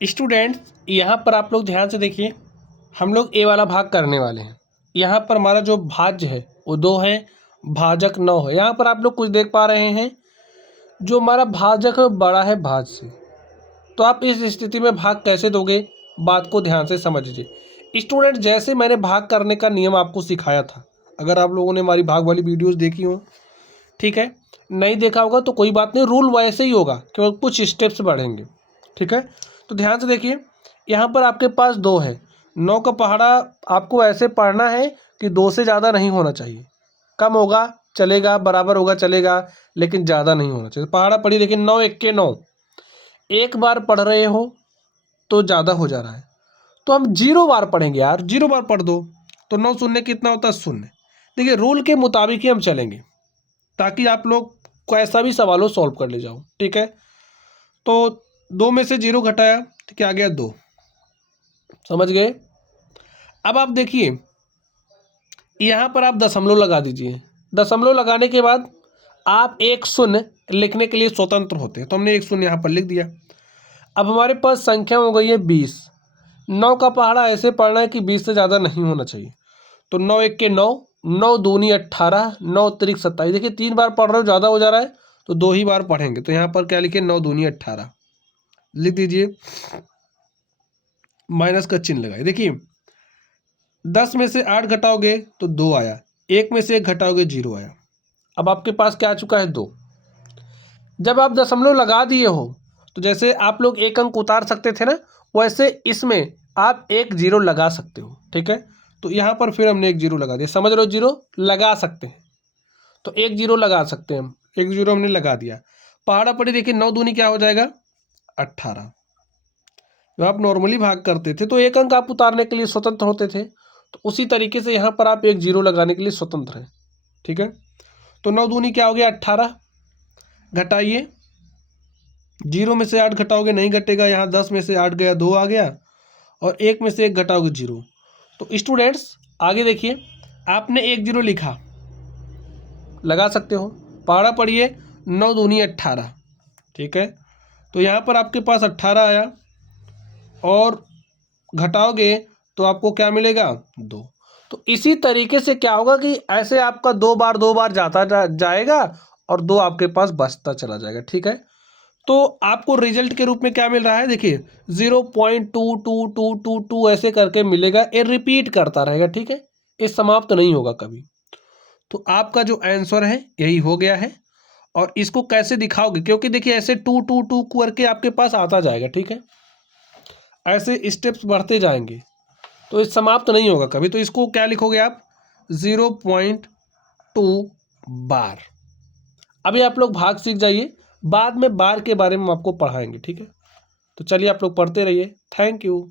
Students यहाँ पर आप लोग ध्यान से देखिए, हम लोग ए वाला भाग करने वाले हैं। यहाँ पर हमारा जो भाज्य है वो 2 है, भाजक 9 है। यहाँ पर आप लोग कुछ देख पा रहे हैं, जो हमारा भाजक है बड़ा है भाज्य से। तो आप इस स्थिति में भाग कैसे दोगे, बात को ध्यान से समझिए। स्टूडेंट, जैसे मैंने भाग करने का नियम आपको सिखाया था, अगर आप लोगों ने हमारी भाग वाली वीडियोस देखी हो, ठीक है, नहीं देखा होगा तो कोई बात नहीं, रूल वैसे ही होगा, केवल कुछ स्टेप्स बढ़ेंगे, ठीक है। तो ध्यान से देखिए, यहाँ पर आपके पास 2 है, 9 का पहाड़ा आपको ऐसे पढ़ना है कि 2 से ज़्यादा नहीं होना चाहिए। कम होगा चलेगा, बराबर होगा चलेगा, लेकिन ज़्यादा नहीं होना चाहिए। पहाड़ा पढ़िए, देखिए 9 1 9, एक बार पढ़ रहे हो तो ज़्यादा हो जा रहा है, तो हम 0 बार पढ़ेंगे यार, 0 बार पढ़ दो तो 9 शून्य कितना होता है 0। देखिए रूल के मुताबिक ही हम चलेंगे, ताकि आप लोग कैसा भी सवाल हो सॉल्व कर ले जाओ, ठीक है। तो 2 में से 0 घटाया तो क्या आ गया 2, समझ गए। अब आप देखिए, यहाँ पर आप दशमलव लगा दीजिए। दशमलव लगाने के बाद आप एक शून्य लिखने के लिए स्वतंत्र होते हैं, तो हमने एक शून्य यहाँ पर लिख दिया। अब हमारे पास संख्या हो गई है 20। 9 का पहाड़ा ऐसे पढ़ना है कि 20 से ज़्यादा नहीं होना चाहिए। तो 9 1 के 9, 9 दूनी 18, 9 त्रिक 27। देखिए 3 बार पढ़ रहे हो, ज़्यादा हो जा रहा है तो 2 ही बार पढ़ेंगे। तो यहाँ पर क्या लिखे, 9 दूनी 18 लिख दीजिए, माइनस का चिन्ह लगाइए। देखिए 10 में से 8 घटाओगे तो 2 आया, 1 में से 1 घटाओगे 0 आया। अब आपके पास क्या आ चुका है 2। जब आप दशमलव लगा दिए हो तो जैसे आप लोग एक अंक उतार सकते थे ना, वैसे इसमें आप एक 0 लगा सकते हो, ठीक है। तो यहाँ पर फिर हमने एक 0 लगा दिया, समझ रहे हो, 0 लगा सकते हैं, तो एक 0 लगा सकते हैं हम, एक 0 हमने लगा दिया। पहाड़ा पड़ी, देखिए 9 दूनी क्या हो जाएगा 18। जब आप नॉर्मली भाग करते थे तो एक अंक आप उतारने के लिए स्वतंत्र होते थे, तो उसी तरीके से यहाँ पर आप एक 0 लगाने के लिए स्वतंत्र हैं, ठीक है। तो 9 दूनी क्या हो गया 18, घटाइए, 0 में से 8 घटाओगे नहीं घटेगा, यहाँ 10 में से 8 गया 2 आ गया, और 1 में से 1 घटाओगे 0। तो स्टूडेंट्स आगे देखिए, आपने एक 0 लिखा, लगा सकते हो। पहाड़ा पढ़िए, 9 दूनी 18, ठीक है। तो यहाँ पर आपके पास 18 आया, और घटाओगे तो आपको क्या मिलेगा 2। तो इसी तरीके से क्या होगा कि ऐसे आपका 2 बार जाता जाएगा, और 2 आपके पास बचता चला जाएगा, ठीक है। तो आपको रिजल्ट के रूप में क्या मिल रहा है, देखिए 0.22222 ऐसे करके मिलेगा, ये रिपीट करता रहेगा, ठीक है, ये समाप्त नहीं होगा कभी। तो आपका जो आंसर है यही हो गया है। और इसको कैसे दिखाओगे, क्योंकि देखिए ऐसे 2 करके आपके पास आता जाएगा, ठीक है, ऐसे स्टेप्स बढ़ते जाएंगे, तो ये समाप्त नहीं होगा कभी। तो इसको क्या लिखोगे आप, 0.2 बार। अभी आप लोग भाग सीख जाइए, बाद में बार के बारे में आपको पढ़ाएंगे, ठीक है। तो चलिए आप लोग पढ़ते रहिए, थैंक यू।